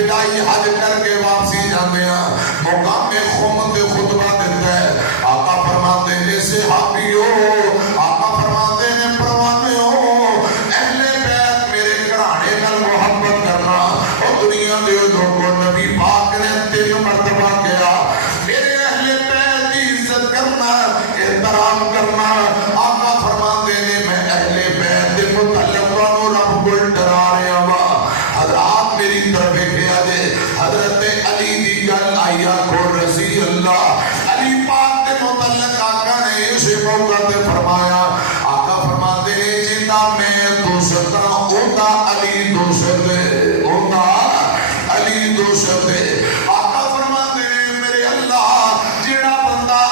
فدائی حج کر کے واپسی جانے ہیں مقام خم دے خطبہ دیتا ہے آقا فرماتے ہیں صحابیو آقا فرماتے ہیں پروانے ہو اہل بیت میرے گھرانے نال محبت کرنا اور دنیا دے لوگوں نبی پاک نے 3 مرتبہ کیا میرے اہل بیت کی عزت کرنا احترام کرنا